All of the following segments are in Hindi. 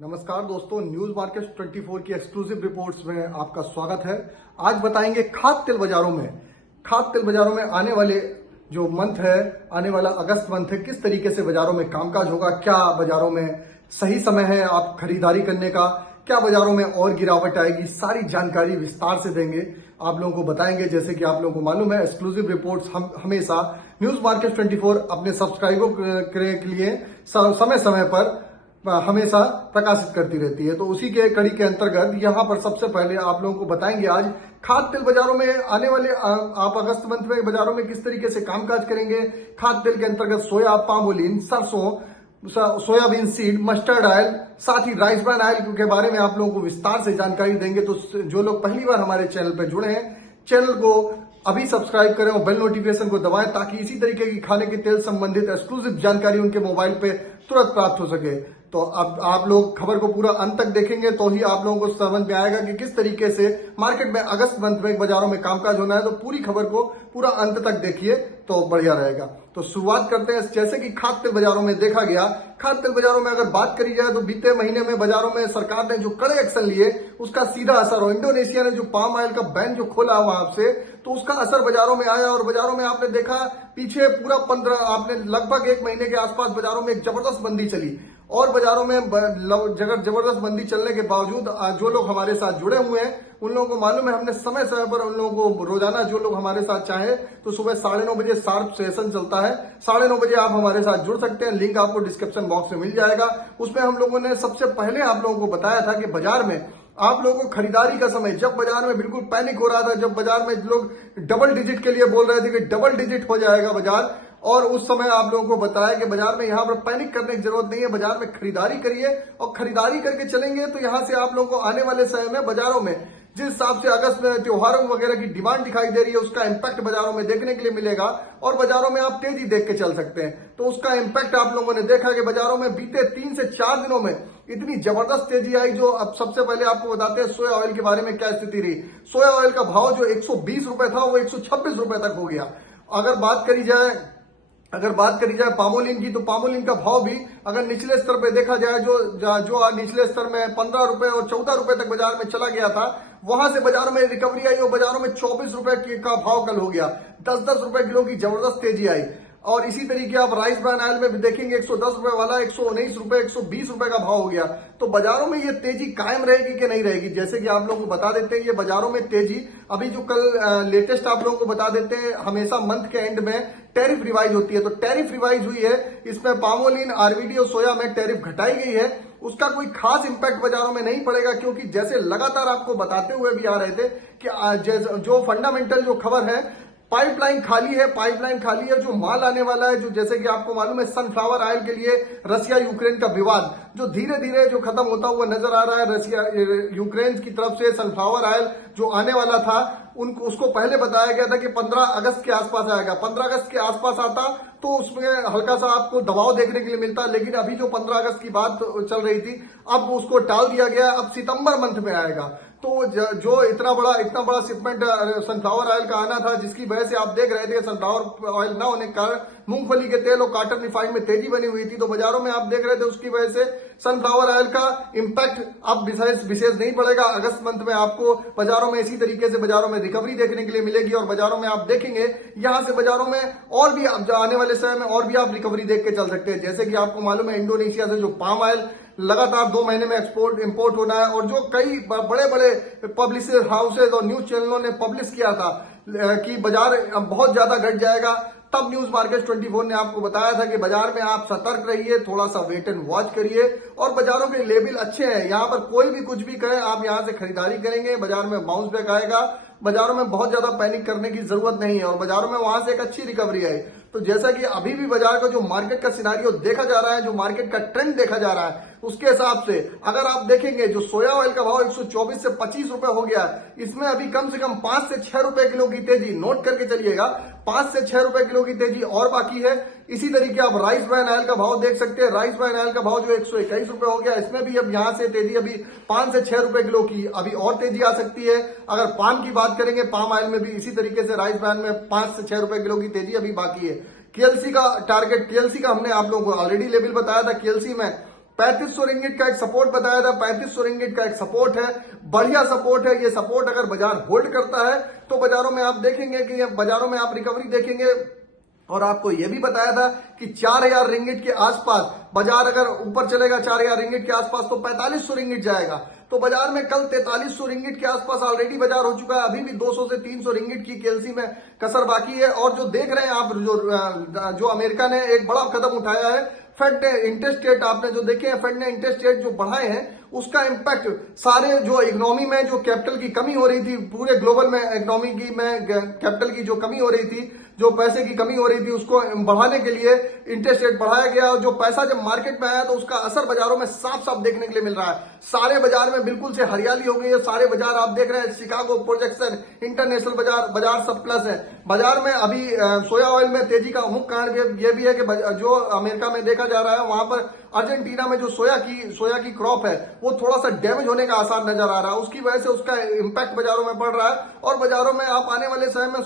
नमस्कार दोस्तों, न्यूज मार्केट 24 की एक्सक्लूसिव रिपोर्ट्स में आपका स्वागत है। आज बताएंगे खाद्य तेल बाजारों में आने वाले जो मंथ है, आने वाला अगस्त मंथ है, किस तरीके से बाजारों में कामकाज होगा, क्या बाजारों में सही समय है आप खरीदारी करने का, क्या बाजारों में और गिरावट आएगी, सारी जानकारी विस्तार से देंगे, आप लोगों को बताएंगे। जैसे कि आप लोगों को मालूम है, एक्सक्लूसिव रिपोर्ट्स हम हमेशा न्यूज मार्केट 24 अपने सब्सक्राइबर के लिए समय समय पर हमेशा प्रकाशित करती रहती है। तो उसी के कड़ी के अंतर्गत यहाँ पर सबसे पहले आप लोगों को बताएंगे आज खाद्य तेल बाजारों में आने वाले आप अगस्त मंथ में बाजारों में किस तरीके से कामकाज करेंगे। खाद्य तेल के अंतर्गत सोया, पामोलिन, सरसों, सोयाबीन सीड, मस्टर्ड ऑयल, साथ ही राइस ब्रान ऑयल के बारे में आप लोगों को विस्तार से जानकारी देंगे। तो जो लोग पहली बार हमारे चैनल पर जुड़े हैं, चैनल को अभी सब्सक्राइब करें और बेल नोटिफिकेशन को दबाएं ताकि इसी तरीके की खाने के तेल संबंधित एक्सक्लूसिव जानकारी उनके मोबाइल पे तुरंत प्राप्त हो सके। तो अब आप लोग खबर को पूरा अंत तक देखेंगे तो ही आप लोगों को समझ में आएगा कि किस तरीके से मार्केट में अगस्त मंथ में बाजारों में कामकाज होना है। तो पूरी खबर को पूरा अंत तक देखिए तो बढ़िया रहेगा। तो शुरुआत करते हैं। जैसे कि खाद्य तेल बाजारों में देखा गया, खाद्य तेल बाजारों में अगर बात करी जाए तो बीते महीने में बाजारों में सरकार ने जो कड़े एक्शन लिए उसका सीधा असर हो। इंडोनेशिया ने जो पाम ऑयल का बैन जो खोला वहां से, तो उसका असर बाजारों में आया और बाजारों में आपने देखा पीछे पूरा 15 आपने लगभग एक महीने के आसपास बाजारों में एक जबरदस्त मंदी चली और बाजारों में जबरदस्त मंदी चलने के बावजूद जो लोग हमारे साथ जुड़े हुए हैं उन लोगों को मालूम है, हमने समय समय पर उन लोगों को रोजाना जो लोग हमारे साथ चाहे तो सुबह 9:30 बजे शार्प सेशन चलता है। 9:30 बजे आप हमारे साथ जुड़ सकते हैं। लिंक आपको डिस्क्रिप्शन बॉक्स में मिल जाएगा। उसमें हम लोगों ने सबसे पहले आप लोगों को बताया था कि बाजार में आप लोगों को खरीदारी का समय, जब बाजार में बिल्कुल पैनिक हो रहा था, जब बाजार में लोग डबल डिजिट के लिए बोल रहे थे कि डबल डिजिट हो जाएगा बाजार, और उस समय आप लोगों को बताया कि बाजार में यहां पर पैनिक करने की जरूरत नहीं है, बाजार में खरीदारी करिए और खरीदारी करके चलेंगे तो यहां से आप लोगों को आने वाले समय में बाजारों में जिस हिसाब से अगस्त में त्योहारों वगैरह की डिमांड दिखाई दे रही है उसका इंपैक्ट बाजारों में देखने के लिए मिलेगा और बाजारों में आप तेजी देख के चल सकते हैं। तो उसका इंपैक्ट आप लोगों ने देखा कि बाजारों में बीते 3 से 4 दिनों में इतनी जबरदस्त तेजी आई। जो अब सबसे पहले आपको बताते हैं सोया ऑयल के बारे में क्या स्थिति रही। सोया ऑयल का भाव जो 120 रुपए था वो 126 रुपए तक हो गया। अगर बात करी जाए पामोलिन की, तो पामोलिन का भाव भी अगर निचले स्तर पे देखा जाए जो निचले स्तर में 15 रुपए और 14 रुपए तक बाजार में चला गया था, वहां से बाजारों में रिकवरी आई और बाजारों में 24 रुपए का भाव कल हो गया। 10-10 रुपए किलो की जबरदस्त तेजी आई। और इसी तरीके आप राइस ब्रान ऑयल में भी देखेंगे 110 रुपए वाला 119 रुपए 120 रुपए का भाव हो गया। तो बाजारों में ये तेजी कायम रहेगी कि नहीं रहेगी, जैसे कि आप लोगों को बता देते हैं ये बाजारों में तेजी अभी जो कल लेटेस्ट आप लोगों को बता देते हैं, हमेशा मंथ के एंड में टैरिफ रिवाइज होती है। तो टैरिफ रिवाइज हुई है, इसमें पामोलिन, आरबीडी और सोया में टैरिफ घटाई गई है। उसका कोई खास इंपैक्ट बाजारों में नहीं पड़ेगा क्योंकि जैसे लगातार आपको बताते हुए भी आ रहे थे कि जो फंडामेंटल जो खबर है, पाइपलाइन खाली है, जो माल आने वाला है, जो जैसे कि आपको मालूम है सनफ्लावर ऑयल के लिए रशिया यूक्रेन का विवाद जो धीरे धीरे जो खत्म होता हुआ नजर आ रहा है। रशिया यूक्रेन की तरफ से सनफ्लावर ऑयल जो आने वाला था उसको पहले बताया गया था कि 15 अगस्त के आसपास आएगा। 15 अगस्त के आसपास आता तो उसमें हल्का सा आपको दबाव देखने के लिए मिलता, लेकिन अभी जो 15 अगस्त की बात चल रही थी अब उसको टाल दिया गया, अब सितंबर मंथ में आएगा। तो जो इतना बड़ा शिपमेंट सनफ्लावर ऑयल का आना था, जिसकी वजह से आप देख रहे थे सनफ्लावर ऑयल न होने के कारण मूंगफली के तेल और कॉटन रिफाइंड में तेजी बनी हुई थी। तो बाजारों में आप देख रहे थे उसकी वजह से सनफ्लावर ऑयल का इंपैक्ट अब विशेष नहीं पड़ेगा। अगस्त मंथ में आपको बाजारों में इसी तरीके से बाजारों में रिकवरी देखने के लिए मिलेगी और बाजारों में आप देखेंगे यहां से बाजारों में और भी आने वाले समय में और भी आप रिकवरी देख के चल सकते हैं। जैसे कि आपको मालूम है इंडोनेशिया से जो पाम ऑयल लगातार 2 महीने में इंपोर्ट होना है और जो कई बड़े बड़े पब्लिसिटी हाउसेज और न्यूज चैनलों ने पब्लिश किया था कि बाजार बहुत ज्यादा घट जाएगा, तब न्यूज मार्केट 24 ने आपको बताया था कि बाजार में आप सतर्क रहिए, थोड़ा सा वेट एंड वॉच करिए और बाजारों के लेवल अच्छे हैं। यहाँ पर कोई भी कुछ भी करे, आप यहाँ से खरीदारी करेंगे, बाजार में बाउंस बैक आएगा, बाजारों में बहुत ज्यादा पैनिक करने की जरूरत नहीं है और बाजारों में वहां से एक अच्छी रिकवरी आई। तो जैसा कि अभी भी बाजार का जो मार्केट का सिनारियो देखा जा रहा है, जो मार्केट का ट्रेंड देखा जा रहा है, उसके हिसाब से अगर आप देखेंगे जो सोया ऑयल का भाव 124 से 25 रुपए हो गया, इसमें अभी कम से कम 5 से 6 रुपए किलो की तेजी नोट करके चलिएगा। 5 से 6 रुपए किलो की तेजी और बाकी है। इसी तरीके आप राइस ब्रान ऑयल का भाव देख सकते हैं। राइस ब्रान ऑयल का भाव जो 121 रुपए हो गया, इसमें भी अब यहां से तेजी अभी 5 से 6 रुपए किलो की अभी और तेजी आ सकती है। अगर पाम की बात करेंगे, पाम ऑयल में भी इसी तरीके से राइस ब्रान में 5 से 6 रुपए किलो की तेजी अभी बाकी है। केएलसी का टारगेट, केएलसी का हमने आप लोगों को ऑलरेडी लेवल बताया था। केएलसी में 3500 रिंगिट का एक सपोर्ट बताया था, 3500 रिंगिट का एक सपोर्ट है, बढ़िया सपोर्ट है। ये सपोर्ट अगर बाजार होल्ड करता है तो बाजारों में आप देखेंगे कि बाजारों में आप रिकवरी देखेंगे। और आपको यह भी बताया था कि 4000 रिंगिट के आसपास बाजार अगर ऊपर चलेगा 4000 रिंगिट के आसपास तो 4500 रिंगिट जाएगा। तो बाजार में कल 4300 रिंगिट के आसपास ऑलरेडी बाजार हो चुका है। अभी भी 200 से 300 रिंगिट की केएलसी में कसर बाकी है। और जो देख रहे हैं आप, जो अमेरिका ने एक बड़ा कदम उठाया है, फेड ने इंटरेस्ट रेट आपने जो देखे हैं, फेड ने इंटरेस्ट रेट जो बढ़ाए हैं उसका इंपैक्ट सारे जो इकोनॉमी में जो कैपिटल की कमी हो रही थी, पूरे ग्लोबल में इकोनॉमी की में कैपिटल की जो कमी हो रही थी, जो पैसे की कमी हो रही थी, उसको बढ़ाने के लिए इंटरेस्ट रेट बढ़ाया गया। और जो पैसा जब मार्केट में आया तो उसका असर बाजारों में साफ साफ देखने के लिए मिल रहा है। सारे बाजार में बिल्कुल से हरियाली हो गई है। सारे बाजार आप देख रहे हैं, शिकागो प्रोजेक्शन, इंटरनेशनल बाजार सब प्लस है। बाजार में अभी सोया ऑयल में तेजी का मुख्य कारण ये भी है कि जो अमेरिका में देखा जा रहा है, वहां पर अर्जेंटीना में जो सोया की क्रॉप है वो थोड़ा सा डैमेज होने का आसार नजर आ रहा है। उसकी वजह से उसका इंपैक्ट बाजारों में पड़ रहा है। और बाजारों में आप आने वाले समय में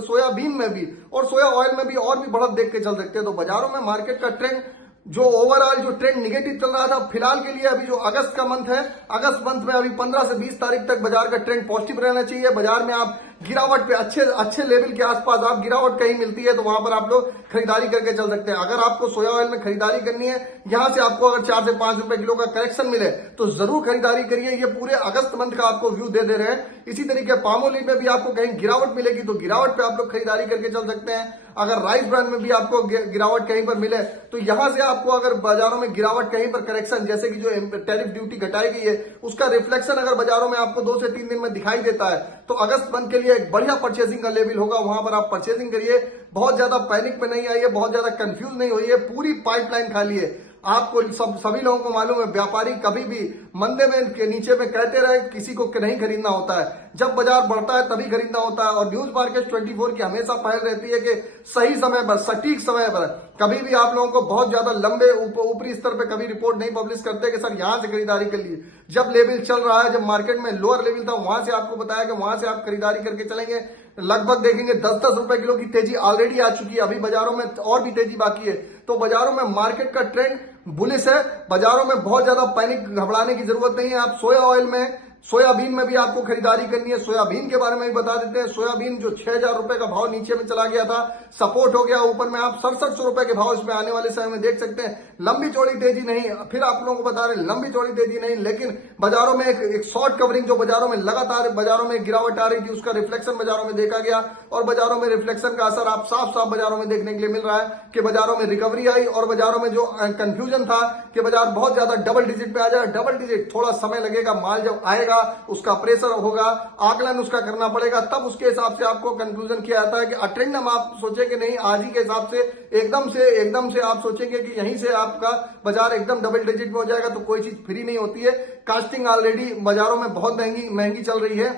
सोयाबीन में भी और सोया ऑयल में भी और भी बढ़त देख के चल सकते हैं। तो बाजारों में मार्केट का ट्रेंड जो ओवरऑल जो ट्रेंड निगेटिव चल रहा था, फिलहाल के लिए अभी जो अगस्त का मंथ है, अगस्त मंथ में अभी 15 से 20 तारीख तक बाजार का ट्रेंड पॉजिटिव रहना चाहिए। बाजार में आप गिरावट पे अच्छे लेवल के आसपास आप गिरावट कहीं मिलती है तो वहां पर आप लोग खरीदारी करके चल सकते हैं। अगर आपको सोया ऑयल में खरीदारी करनी है, यहां से आपको अगर 4 से 5 रुपए किलो का करेक्शन मिले तो जरूर खरीदारी करिए। ये पूरे अगस्त मंथ का आपको व्यू दे रहे हैं। इसी तरीके पाम ऑयल में भी आपको कहीं गिरावट मिलेगी तो गिरावट पे आप लोग खरीदारी करके चल सकते हैं। अगर राइस ब्रांड में भी आपको गिरावट कहीं पर मिले तो यहां से आपको अगर बाजारों में गिरावट कहीं पर करेक्शन, जैसे कि जो टैरिफ ड्यूटी घटाई गई है उसका रिफ्लेक्शन अगर बाजारों में आपको 2 से 3 दिन में दिखाई देता है तो अगस्त मंथ के लिए एक बढ़िया परचेसिंग का लेवल होगा। वहां पर आप परचेसिंग करिए। बहुत ज्यादा पैनिक में नहीं आइए, बहुत ज्यादा कंफ्यूज नहीं होइए। पूरी पाइपलाइन खाली है। आपको सभी लोगों को मालूम है, व्यापारी कभी भी मंदे में के नीचे में कहते रहे, किसी को नहीं खरीदना होता है। जब बाजार बढ़ता है तभी खरीदना होता है। और न्यूज मार्केट 24 की हमेशा पहल रहती है कि सही समय पर, सटीक समय पर, कभी भी आप लोगों को बहुत ज्यादा लंबे ऊपरी स्तर पे कभी रिपोर्ट नहीं पब्लिश करते कि सर यहां से खरीदारी कर लिए। जब लेवल चल रहा है, जब मार्केट में लोअर लेवल था, वहां से आपको बताया कि वहां से आप खरीदारी करके चलेंगे। लगभग देखेंगे 10-10 रुपए किलो की तेजी ऑलरेडी आ चुकी है। अभी बाजारों में और भी तेजी बाकी है। तो बाजारों में मार्केट का ट्रेंड बुलिश है। बाजारों में बहुत ज्यादा पैनिक घबराने की जरूरत नहीं है। आप सोया ऑयल में, सोयाबीन में भी आपको खरीदारी करनी है। सोयाबीन के बारे में भी बता देते हैं। सोयाबीन जो 6000 रुपए का भाव नीचे में चला गया था, सपोर्ट हो गया ऊपर में। आप 6700 रुपए के भाव इसमें आने वाले समय में देख सकते हैं। लंबी चौड़ी तेजी नहीं, फिर आप लोगों को बता रहे हैं लंबी चौड़ी तेजी नहीं, लेकिन बाजारों में एक शॉर्ट कवरिंग जो बाजारों में लगातार बाजारों में गिरावट आ रही थी उसका रिफ्लेक्शन बाजारों में देखा गया। और बाजारों में रिफ्लेक्शन का असर आप साफ साफ बाजारों में देखने के लिए मिल रहा है कि बाजारों में रिकवरी आई। और बाजारों में जो कंफ्यूजन था कि बाजार बहुत ज्यादा डबल डिजिट पे आ जाए, डबल डिजिट थोड़ा समय लगेगा। माल जब आएगा उसका प्रेशर होगा, आकलन उसका करना पड़ेगा, तब उसके हिसाब से आपको कंक्लूजन किया जाता है कि अट्रेंडम आप सोचेंगे नहीं आज ही के हिसाब से एकदम से आप सोचेंगे कि यहीं से आपका बाजार एकदम डबल डिजिट में हो जाएगा तो कोई चीज फ्री नहीं होती है। कास्टिंग ऑलरेडी बाजारों में बहुत महंगी चल रही है।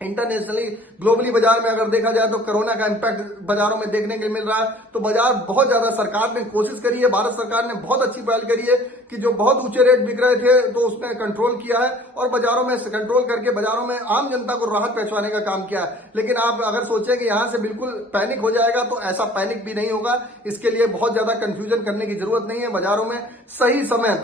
इंटरनेशनली ग्लोबली बाजार में अगर देखा जाए तो कोरोना का इंपैक्ट बाजारों में देखने के लिए मिल रहा है। तो बाजार बहुत ज्यादा सरकार ने कोशिश करी है, भारत सरकार ने बहुत अच्छी पहल करी है कि जो बहुत ऊंचे रेट बिक रहे थे तो उसमें कंट्रोल किया है और बाजारों में कंट्रोल करके बाजारों में आम जनता को राहत पहुंचाने का काम किया है। लेकिन आप अगर सोचें कि यहां से बिल्कुल पैनिक हो जाएगा तो ऐसा पैनिक भी नहीं होगा। इसके लिए बहुत ज्यादा कंफ्यूजन करने की जरूरत नहीं है। बाजारों में सही समय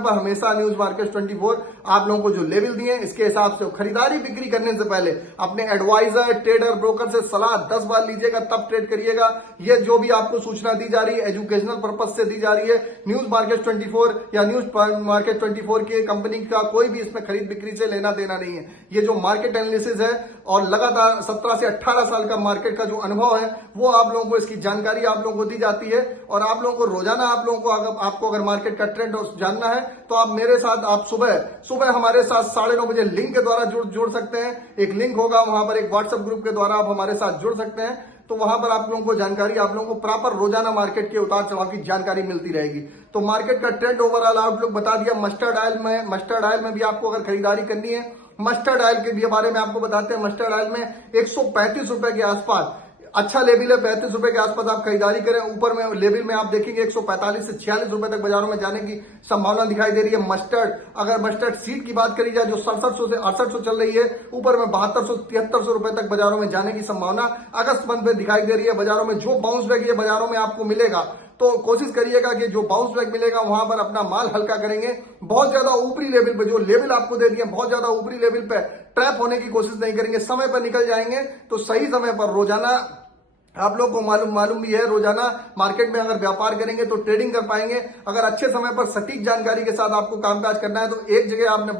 पर हमेशा न्यूज मार्केट 24 आप लोगों को जो लेवल दिए इसके हिसाब से खरीदारी बिक्री करने से पहले अपने एडवाइजर, ट्रेडर, ब्रोकर से सलाह 10 बार लीजिएगा, तब ट्रेड करिएगा। ये जो भी आपको सूचना दी जा रही है एजुकेशनल पर्पज से दी जा रही है। न्यूज मार्केट 24 या न्यूज मार्केट 24 की कंपनी का कोई भी इसमें खरीद बिक्री से लेना देना नहीं है। ये जो मार्केट एनालिसिस है और लगातार 17 से 18 साल का मार्केट का जो अनुभव है वो आप लोगों को, इसकी जानकारी आप लोगों को दी जाती है। और आप लोगों को रोजाना आपको अगर मार्केट का ट्रेंड जानना है तो आप मेरे साथ आप सुबह हमारे साथ 9:30 बजे लिंक के द्वारा जुड़ सकते हैं। एक लिंक होगा, वहां पर एक व्हाट्सएप ग्रुप के द्वारा आप हमारे साथ जुड़ सकते हैं। तो वहां पर आप लोगों को जानकारी, आप लोगों को प्रॉपर रोजाना मार्केट के उतार चढ़ाव की जानकारी मिलती रहेगी। तो मार्केट का ट्रेंड ओवरऑल आउटलुक बता दिया। मस्टर्ड ऑयल में भी आपको अगर खरीदारी करनी है, मस्टर्ड ऑयल के भी बारे में आपको बताते हैं। मस्टर्ड ऑयल में 135 रुपए के आसपास अच्छा लेवल है। 35 रुपए के आसपास आप खरीदारी करें। ऊपर में लेवल में आप देखेंगे 145 से 46 रुपए तक बाजारों में जाने की संभावना दिखाई दे रही है। अगर मस्टर्ड सीड की बात करी जाए जो 6700 से 6800 चल रही है, ऊपर में 7200 7300 रुपए तक बाजारों में जाने की संभावना अगस्त मंथ में दिखाई दे रही है। बाजारों में जो बाउंस बैक ये बाजारों में आपको मिलेगा तो कोशिश करिएगा कि जो बाउंस बैक मिलेगा वहां पर अपना माल हल्का करेंगे। बहुत ज्यादा ऊपरी लेवल पे जो लेवल आपको दे दिए, बहुत ज्यादा ऊपरी लेवल पे ट्रैप होने की कोशिश नहीं करेंगे, समय पर निकल जाएंगे। तो सही समय पर रोजाना आप लोग को मालूम भी है, रोजाना मार्केट में अगर व्यापार करेंगे तो ट्रेडिंग कर पाएंगे। अगर अच्छे समय पर सटीक जानकारी के साथ आपको कामकाज करना है तो एक जगह आपने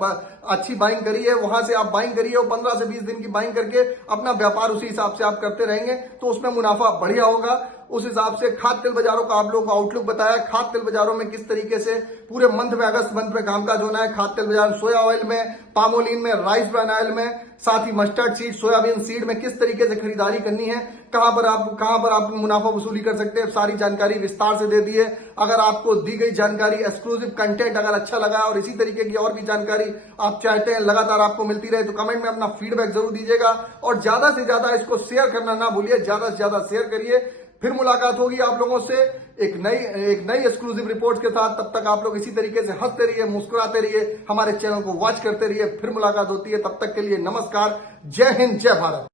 अच्छी बाइंग करी है, वहां से आप बाइंग करिए और 15 से 20 दिन की बाइंग करके अपना व्यापार उसी हिसाब से आप करते रहेंगे तो उसमें मुनाफा बढ़िया होगा। उस हिसाब से खाद्य तेल बाजारों का आप लोगों को आउटलुक बताया, खाद्य तेल बाजारों में किस तरीके से पूरे मंथ में, अगस्त मंथ में कामकाज होना है। खाद्य तेल बाजार सोया ऑयल में, पामोलिन में, राइस ब्रान ऑयल में, साथ ही मस्टर्ड सीड, सोयाबीन सीड में किस तरीके से खरीदारी करनी है, कहां पर आप मुनाफा वसूली कर सकते हैं, सारी जानकारी विस्तार से दे दी है। अगर आपको दी गई जानकारी, एक्सक्लूसिव कंटेंट अगर अच्छा लगा और इसी तरीके की और भी जानकारी आप चाहते हैं लगातार आपको मिलती रहे तो कमेंट में अपना फीडबैक जरूर दीजिएगा और ज्यादा से ज्यादा इसको शेयर करना ना भूलिए, ज्यादा से ज्यादा शेयर करिए। फिर मुलाकात होगी आप लोगों से एक नई एक्सक्लूसिव रिपोर्ट के साथ। तब तक आप लोग इसी तरीके से हंसते रहिए, मुस्कुराते रहिए, हमारे चैनल को वॉच करते रहिए। फिर मुलाकात होती है, तब तक के लिए नमस्कार, जय हिंद, जय भारत।